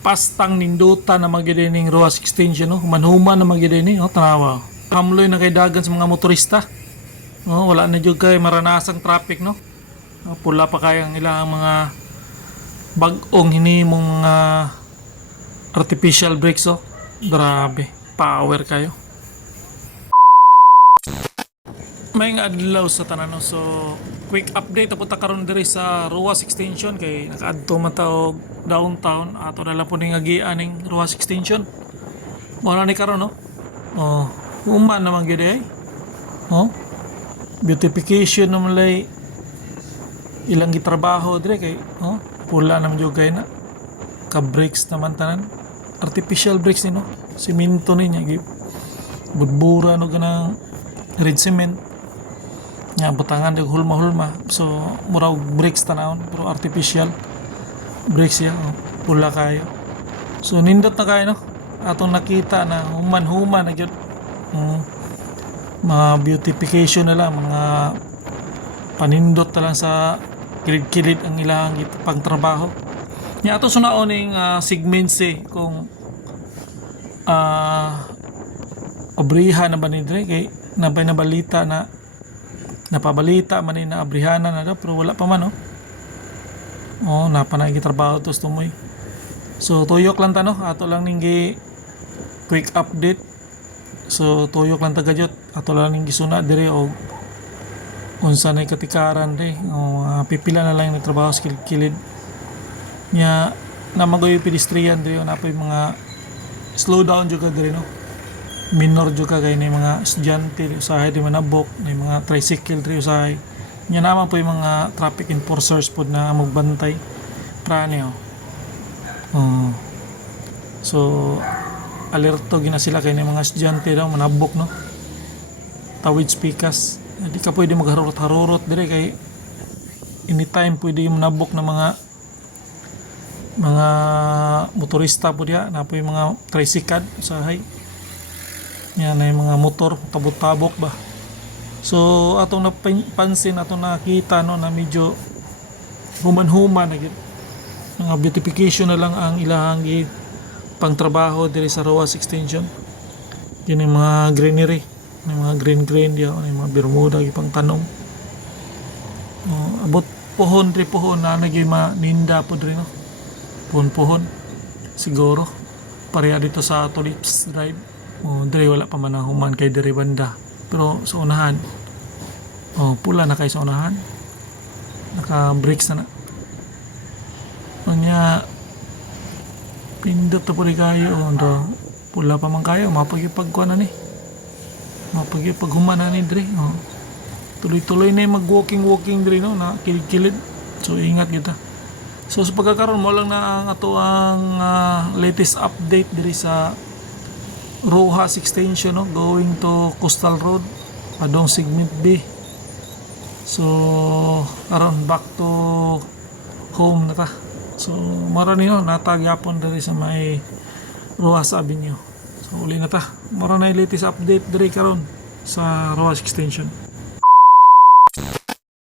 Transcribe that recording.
pastang ninduta na magidining Roas Extension, no? Manhuman na magidining, no? Tanawa. Kamloy na kay dagan sa mga motorista. No? Wala na jud kay maranasang traffic, no? Pula pa kay ang ilang mga bag-ong hinimong mga artificial brakes, oh. Grabe, power kayo. May nga adlaw sa tanan, no? So quick update apunta karon diri sa Roas Extension kay nakaadto man ta og downtown ato na lang po ning agian ning Roas Extension. Mo na ni karon, no? Oh, human naman gyud ay. Oh. Beautification naman lay ilang gitrabaho dire kay oh, pula naman jud kay na ka brakes naman tanan. Artificial brakes ni, no? Simento ni niya budbura no ganang red cement nga butangan yung hulma-hulma, so murag brakes tanawon pero artificial brakes ya, oh, pula kayo. So nindot na kayo, no? Atong nakita na human-human na yun, mga beautification na lang, mga panindot na lang sa kilid-kilid ang ilang pagtrabaho niya. Ato sunaon ning segments kung abrihan na ba ni Dre kay nabay na balita na napabalita man ni na abrihanan na daw pero wala pa man, no? Oh, napanay gitrabaho to tumoy. So tuyok lang ta, no? Ato lang ning quick update. So tuyok lang ta gadyot, ato lang ning gisuna dire og unsa nay katikaran re, pipila na lang yung trabaho sa kilid nya na magoy pedestrian dire na pay mga slow down jud ka dire, no? Minor jud ka kay ni mga estudyante usahay di manabok, ni mga tricycle dire usahay nya naman po yung mga traffic enforcers pod na magbantay prane, oh. So alerto gina sila kay ni mga estudyante daw manabok, no? Tawid speakers, di ka pwede magharurot-harurot dire kay anytime pwede yung manabok na mga motorista po diya na po yung mga tricycle usahay yan na yung mga motor tabot-tabok ba. So atong napansin, atong nakita, no, na medyo human-human na mga beautification na lang ang ilang pang trabaho diri sa Roas Extension. Yun yung mga greenery, yung mga green diya, yung mga bermuda ipang tanong, abot pohon na naging maninda po diri, no? Pohon siguro pareha dito sa Tulips Drive. Dire wala pa man human kay dire banda, pero sa unahan pula na kay sa unahan, naka brakes na nya pindot to puri kayo, pula pa man kayo mapagipagkuan na ni, mapagipaghuman na ni dire. Tuloy-tuloy na yung mag-walking dire, no, na kilid-kilid, so ingat kita. So sa pagkakaroon mo lang na ang ato ang latest update diri sa Roas Extension, no, going to Coastal Road adong segment B. So aron back to home na ta. So marami, no, natagyapon diri sa may Roas Avenue. So uli na ta, mara na latest update diri karon sa Roas Extension.